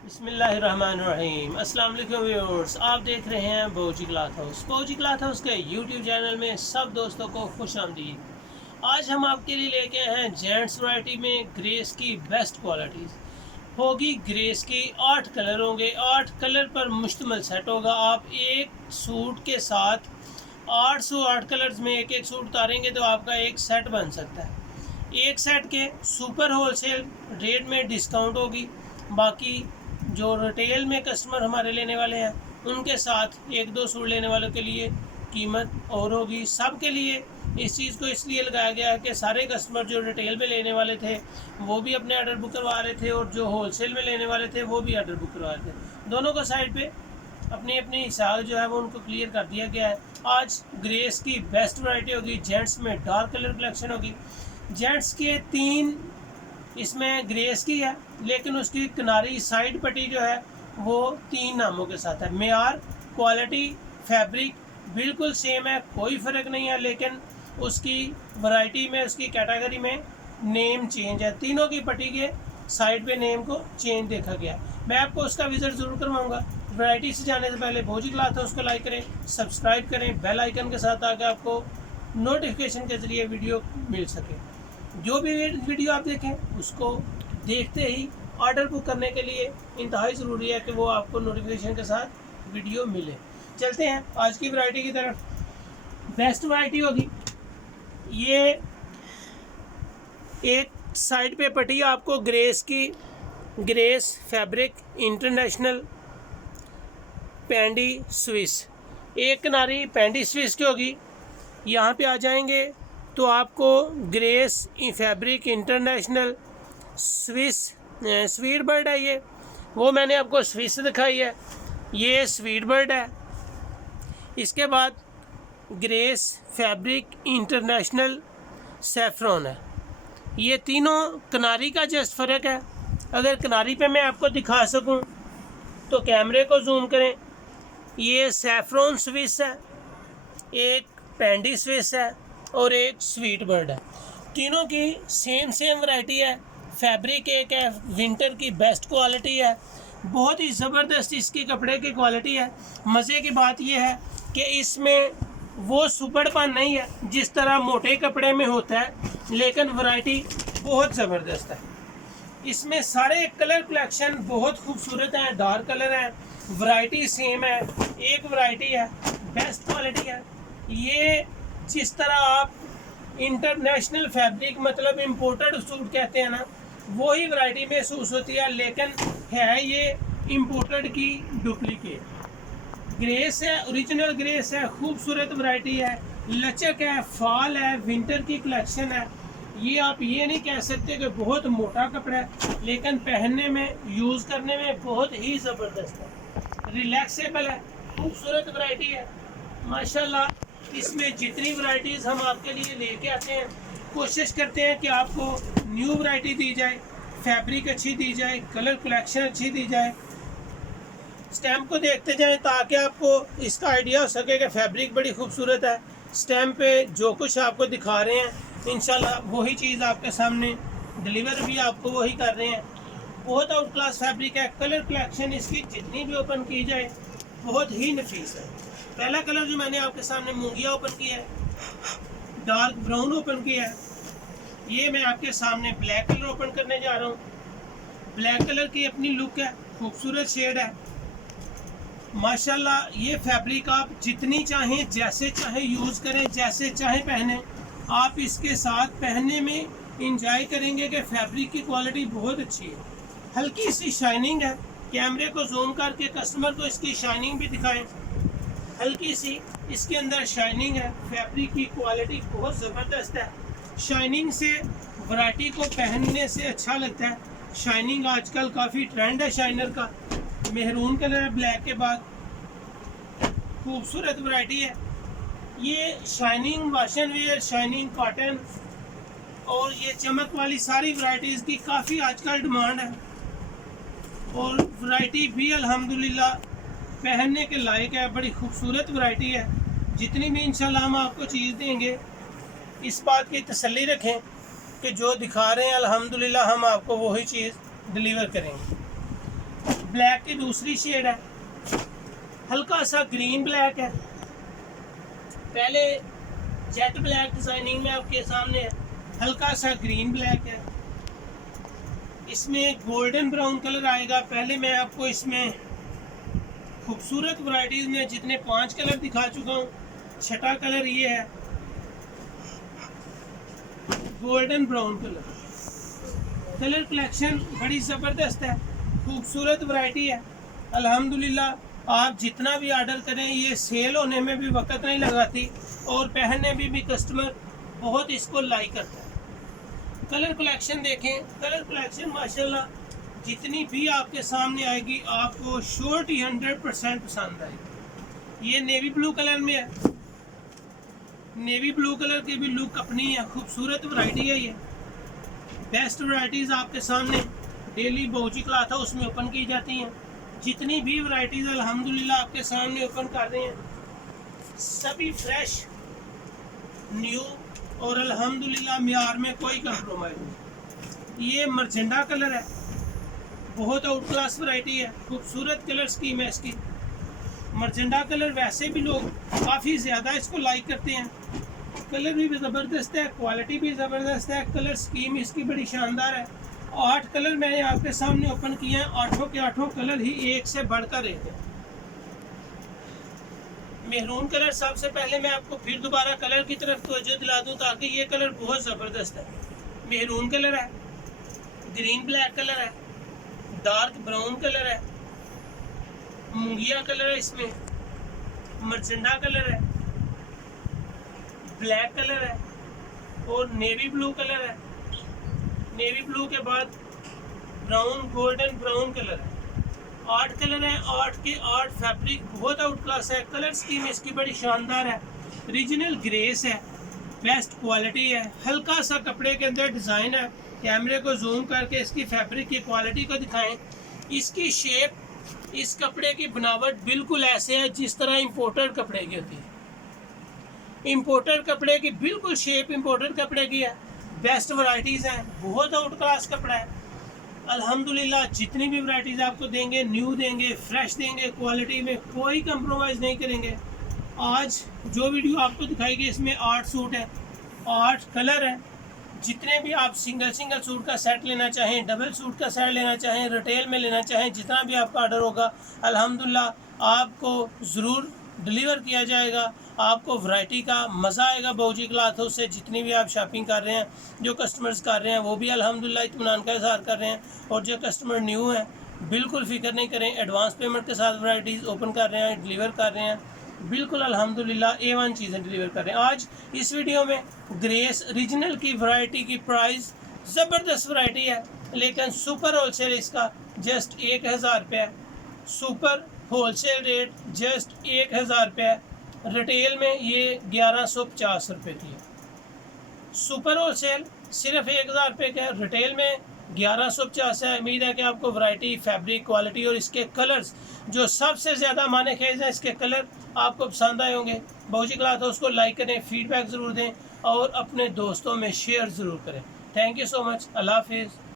बिस्मिल्लाहिर्रहमानिर्रहीम। अस्सलाम वालेकुम व्यूअर्स, आप देख रहे हैं बोजी क्लॉथ हाउस। बोजी क्लॉथ हाउस के यूट्यूब चैनल में सब दोस्तों को खुश आमदीद। आज हम आपके लिए लेके आए हैं जेंट्स वैरायटी में ग्रेस की बेस्ट क्वालिटीज़ होगी। ग्रेस की 8 कलर होंगे, 8 कलर पर मुश्तमिल सेट होगा। आप एक सूट के साथ 808 कलर्स में एक एक सूट उतारेंगे तो आपका एक सेट बन सकता है। एक सेट के सुपर होलसेल रेट में डिस्काउंट होगी। बाकी जो रिटेल में कस्टमर हमारे लेने वाले हैं उनके साथ एक दो सूट लेने वालों के लिए कीमत और होगी। सब के लिए इस चीज़ को इसलिए लगाया गया है कि सारे कस्टमर जो रिटेल में लेने वाले थे वो भी अपने ऑर्डर बुक करवा रहे थे और जो होलसेल में लेने वाले थे वो भी ऑर्डर बुक करवा रहे थे। दोनों को साइड पे अपनी अपनी हिसाब जो है वो उनको क्लियर कर दिया गया है। आज ग्रेस की बेस्ट वैरायटी होगी। जेंट्स में डार्क कलर कलेक्शन होगी। जेंट्स के 3 इसमें ग्रेस की है, लेकिन उसकी किनारी साइड पट्टी जो है वो 3 नामों के साथ है। मेयार, क्वालिटी, फैब्रिक बिल्कुल सेम है, कोई फ़र्क नहीं है, लेकिन उसकी वैरायटी में, उसकी कैटेगरी में नेम चेंज है। तीनों की पट्टी के साइड पे नेम को चेंज देखा गया। मैं आपको उसका विजिट ज़रूर करवाऊंगा। वैरायटी से जाने से पहले बोजी क्लॉथ है उसको लाइक करें, सब्सक्राइब करें बेल आइकन के साथ, ताकि आपको नोटिफिकेशन के ज़रिए वीडियो मिल सके। जो भी वीडियो आप देखें उसको देखते ही ऑर्डर बुक करने के लिए इंतहाई ज़रूरी है कि वो आपको नोटिफिकेशन के साथ वीडियो मिले। चलते हैं आज की वैरायटी की तरफ। बेस्ट वैरायटी होगी ये। एक साइड पे पट्टी आपको ग्रेस की, ग्रेस फैब्रिक इंटरनेशनल पैंडी स्विस, एक किनारी पैंडी स्विस की होगी। यहाँ पे आ जाएंगे तो आपको grace fabric international Swiss sweet bird है ये, वो मैंने आपको स्विस दिखाई है, ये स्वीट बर्ड है। इसके बाद ग्रेस फैब्रिक इंटरनेशनल सैफ्रॉन है। ये तीनों किनारी का जस्ट फ़र्क है। अगर किनारी पे मैं आपको दिखा सकूं तो कैमरे को जूम करें। ये सैफ्रॉन स्विस है, एक पैंडी स्विस है और एक स्वीट बर्ड है। तीनों की सेम वैरायटी है। फैब्रिक एक है, विंटर की बेस्ट क्वालिटी है, बहुत ही ज़बरदस्त इसकी कपड़े की क्वालिटी है। मज़े की बात यह है कि इसमें वो सुपड़पन नहीं है जिस तरह मोटे कपड़े में होता है, लेकिन वैरायटी बहुत ज़बरदस्त है। इसमें सारे कलर कलेक्शन बहुत खूबसूरत हैं, डार्क कलर हैं, वैरायटी सेम है, एक वैरायटी है, बेस्ट क्वालिटी है। ये जिस तरह आप इंटरनेशनल फैब्रिक मतलब इम्पोर्टेड सूट कहते हैं ना, वही वैरायटी महसूस होती है, लेकिन है ये इम्पोर्टेड की डुप्लीकेट। ग्रेस है, ओरिजिनल ग्रेस है, खूबसूरत वैरायटी है, लचक है, फॉल है, विंटर की कलेक्शन है। ये आप ये नहीं कह सकते कि बहुत मोटा कपड़ा है, लेकिन पहनने में, यूज़ करने में बहुत ही ज़बरदस्त है, रिलैक्सेबल है, खूबसूरत वैरायटी है माशाल्लाह। इसमें जितनी वैरायटीज़ हम आपके लिए लेके आते हैं, कोशिश करते हैं कि आपको न्यू वैरायटी दी जाए, फैब्रिक अच्छी दी जाए, कलर कलेक्शन अच्छी दी जाए। स्टैम्प को देखते जाएं ताकि आपको इसका आइडिया हो सके कि फैब्रिक बड़ी खूबसूरत है। स्टैम्प पे जो कुछ आपको दिखा रहे हैं इंशाल्लाह वही चीज़ आपके सामने डिलीवर भी आपको वही कर रहे हैं। बहुत आउट क्लास फैब्रिक है। कलर कलेक्शन इसकी जितनी भी ओपन की जाए बहुत ही नफीस है। पहला कलर जो मैंने आपके सामने मूंगिया ओपन किया है, डार्क ब्राउन ओपन किया है। ये मैं आपके सामने ब्लैक कलर ओपन करने जा रहा हूँ। ब्लैक कलर की अपनी लुक है, खूबसूरत शेड है माशाल्लाह। ये फैब्रिक आप जितनी चाहें, जैसे चाहें यूज़ करें, जैसे चाहें पहने। आप इसके साथ पहनने में इंजॉय करेंगे कि फैब्रिक की क्वालिटी बहुत अच्छी है। हल्की सी शाइनिंग है, कैमरे को जूम करके कस्टमर को इसकी शाइनिंग भी दिखाएं। हल्की सी इसके अंदर शाइनिंग है, फैब्रिक की क्वालिटी बहुत ज़बरदस्त है। शाइनिंग से वैरायटी को पहनने से अच्छा लगता है। शाइनिंग आजकल काफ़ी ट्रेंड है शाइनर का। मेहरून कलर है ब्लैक के बाद, खूबसूरत वैरायटी है। ये shining wash and wear, shining cotton और ये चमक वाली सारी वैरायटीज़ की काफ़ी आजकल डिमांड है, और वैरायटी भी अल्हम्दुलिल्लाह पहनने के लायक है। बड़ी खूबसूरत वैरायटी है। जितनी भी इंशाल्लाह हम आपको चीज़ देंगे, इस बात की तसल्ली रखें कि जो दिखा रहे हैं अल्हम्दुलिल्लाह हम आपको वही चीज़ डिलीवर करेंगे। ब्लैक की दूसरी शेड है, हल्का सा ग्रीन ब्लैक है। पहले जेट ब्लैक डिजाइनिंग में आपके सामने है, हल्का सा ग्रीन ब्लैक है। इसमें गोल्डन ब्राउन कलर आएगा। पहले मैं आपको इसमें खूबसूरत वैरायटीज में जितने 5 कलर दिखा चुका हूँ, छठा कलर ये है, golden brown colour. Colour collection बड़ी ज़बरदस्त है, खूबसूरत वैरायटी है। अल्हम्दुलिल्लाह आप जितना भी ऑर्डर करें ये सेल होने में भी वक्त नहीं लगाती और पहनने में भी कस्टमर बहुत इसको लाइक करता है। कलर कलेक्शन देखें, कलर कलेक्शन माशाल्लाह जितनी भी आपके सामने आएगी आपको श्योरिटी 100% पसंद आएगी। ये नेवी ब्लू कलर में है, नेवी ब्लू कलर की भी लुक अपनी है, खूबसूरत वैरायटी है। ये बेस्ट वैरायटीज़ आपके सामने डेली बहुजी क्लॉथ हाउस में ओपन की जाती हैं। जितनी भी वैरायटीज़ अल्हम्दुलिल्लाह आपके सामने ओपन कर रहे हैं, सभी फ्रेश न्यू और अल्हम्दुलिल्लाह म्यार में कोई कंप्रोमाइज नहीं। ये मरजेंडा कलर है, बहुत आउट क्लास वैरायटी है, खूबसूरत कलर स्कीम है इसकी। मरजेंडा कलर वैसे भी लोग काफ़ी ज़्यादा इसको लाइक करते हैं। कलर भी ज़बरदस्त है, क्वालिटी भी ज़बरदस्त है, कलर स्कीम इसकी बड़ी शानदार है। 8 कलर मैंने आपके सामने ओपन किए हैं, 8 के 8 कलर ही एक से बढ़कर एक है। मेहरून कलर सबसे पहले मैं आपको फिर दोबारा कलर की तरफ तवज्जो दिला दूं ताकि ये कलर बहुत ज़बरदस्त है। मेहरून कलर है, ग्रीन ब्लैक कलर है, डार्क ब्राउन कलर है, मूंगिया कलर है, इसमें मरजेंडा कलर है, ब्लैक कलर है और नेवी ब्लू कलर है। नेवी ब्लू के बाद ब्राउन, गोल्डन ब्राउन कलर है। 8 कलर है, 8 के 8 फैब्रिक बहुत आउट क्लास है। कलर स्कीम इसकी बड़ी शानदार है, रीजनल ग्रेस है, बेस्ट क्वालिटी है, हल्का सा कपड़े के अंदर डिज़ाइन है। कैमरे को जूम करके इसकी फैब्रिक की क्वालिटी को दिखाएं। इसकी शेप, इस कपड़े की बनावट बिल्कुल ऐसे है जिस तरह इम्पोर्टेड कपड़े की होती है। इम्पोर्टेड कपड़े की बिल्कुल शेप इम्पोर्टेड कपड़े की है। बेस्ट वैरायटीज़ हैं, बहुत आउट क्लास कपड़ा है। अल्हम्दुलिल्लाह जितनी भी वैरायटीज़ आपको देंगे न्यू देंगे, फ्रेश देंगे, क्वालिटी में कोई कंप्रोमाइज़ नहीं करेंगे। आज जो वीडियो आपको दिखाई गई इसमें 8 सूट है, 8 कलर है। जितने भी आप सिंगल सूट का सेट लेना चाहें, डबल सूट का सेट लेना चाहें, रिटेल में लेना चाहें, जितना भी आपका ऑर्डर होगा अल्हम्दुलिल्लाह आपको ज़रूर डिलीवर किया जाएगा। आपको वैरायटी का मज़ा आएगा बहुजी क्लॉथ हाउस से। जितनी भी आप शॉपिंग कर रहे हैं, जो कस्टमर्स कर रहे हैं वो भी अल्हम्दुलिल्लाह इत्मीनान का इज़हार कर रहे हैं, और जो कस्टमर न्यू हैं बिल्कुल फ़िक्र नहीं करें, एडवांस पेमेंट के साथ वैरायटीज़ ओपन कर रहे हैं, डिलीवर कर रहे हैं, बिल्कुल अल्हम्दुलिल्लाह A1 चीज़ें डिलीवर कर रहे हैं। आज इस वीडियो में ग्रेस रीजनल की वैरायटी की प्राइस ज़बरदस्त वैरायटी है, लेकिन सुपर होलसेल इसका जस्ट 1000 रुपये है। सुपर होलसेल रेट जस्ट 1000 रुपये है। रिटेल में ये 1150 रुपये की है। सुपर होलसेल सिर्फ 1000 रुपये का है, रिटेल में 1150 है। उम्मीद है कि आपको वैरायटी, फैब्रिक, क्वालिटी और इसके कलर्स जो सबसे ज़्यादा माने खेज हैं, इसके कलर आपको पसंद आए होंगे। बहुजी क्लॉथ हाउस को लाइक करें, फीडबैक ज़रूर दें और अपने दोस्तों में शेयर ज़रूर करें। Thank you so much. अल्लाह हाफिज़।